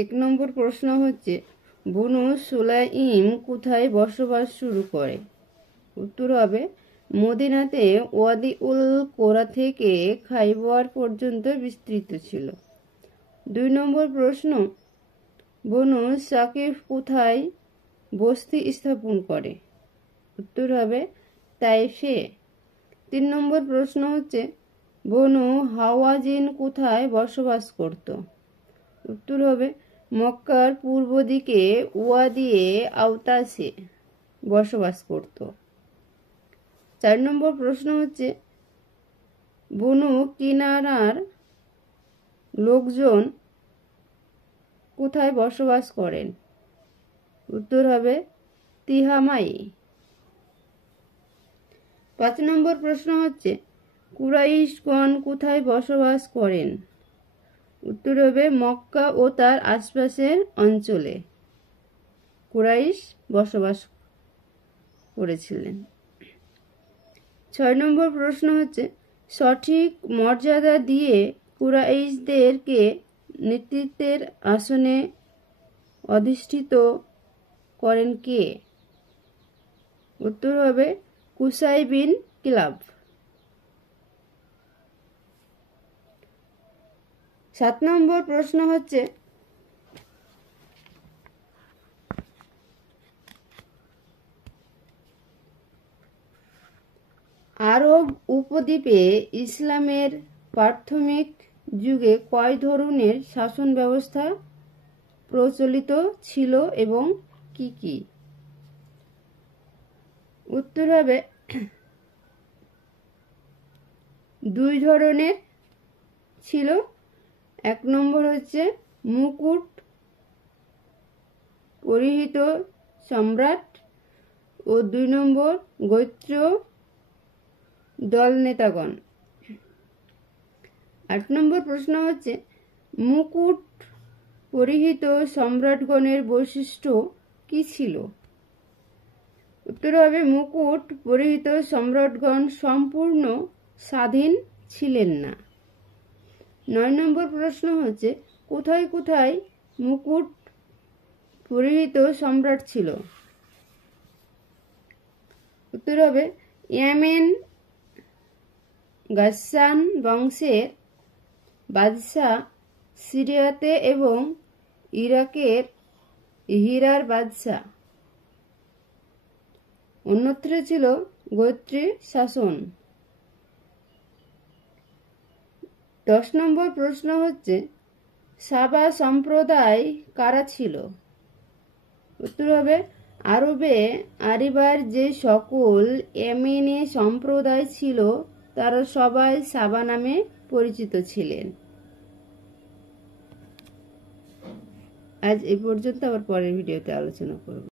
এক নম্বর প্রশ্ন হচ্ছে বনু সুলাইম কোথায় বসবাস শুরু করে? উত্তর হবে মদিনাতে। ওয়াদি উল কোরা থেকে খাইবার পর্যন্ত বিস্তৃত ছিল। 2 নম্বর প্রশ্ন বনু সাকিফ কোথায় বসতি স্থাপন করে? উত্তর হবে তাইফে। 3 নম্বর প্রশ্ন হচ্ছে বনু হাওয়াজিন কোথায় বসবাস করত? উত্তর হবে মক্কার পূর্ব দিকে ওয়াদিয়ে আওতাসে বসবাস করত। 4 নম্বর প্রশ্ন হচ্ছে বনু কিনানার লোকজন কোথায় বসবাস করেন? উত্তর হবে তিহামাই। 5 নম্বর প্রশ্ন হচ্ছে কুরাইশগণ কোথায় বসবাস করেন? উত্তর হবে মক্কা ও তার আশপাশের অঞ্চলে কুরাইশ বসবাস করেছিলেন। 6 নম্বর প্রশ্ন হচ্ছে সঠিক মর্যাদা দিয়ে কুরাইশদেরকে নেতৃত্বের আসনে অধিষ্ঠিত করেন কে? উত্তর হবে কুসাই বিন কিলাব। 7 নম্বর প্রশ্ন হচ্ছে আরব উপদ্বীপে ইসলামের প্রাথমিক যুগে কয় ধরনের শাসন ব্যবস্থা প্রচলিত ছিল এবং কি কি? উত্তর হবে 2 ধরনের ছিল। 1 নম্বর হচ্ছে মুকুট পরিহিত সম্রাট ও 2 নম্বর গোত্র দল নেতাগণ। 8 নম্বর প্রশ্ন হচ্ছে মুকুট পরিহিত সম্রাটগণের বৈশিষ্ট্য কি ছিল? উত্তর হবে মুকুট পরিহিত সম্রাটগণ সম্পূর্ণ স্বাধীন ছিলেন না। 9 নম্বর প্রশ্ন হচ্ছে কোথায় কোথায় মুকুট পরিহিত সম্রাট ছিল? উত্তর হবে ইয়েমেন গাসসান বংশের বাদশাহ, সিরিয়াতে এবং ইরাকের হিরার বাদশাহ। অন্যত্র ছিল গোত্রীয় শাসন। 10 নম্বর প্রশ্ন হচ্ছে সাবা সম্প্রদায় কারা ছিল? উত্তর হবে আরবে আরিবার যে সকল ইয়েমেনি সম্প্রদায় ছিল তারা সবাই সাবা নামে পরিচিত ছিলেন। আজ এই পর্যন্ত, আবার পরের ভিডিওতে আলোচনা করব।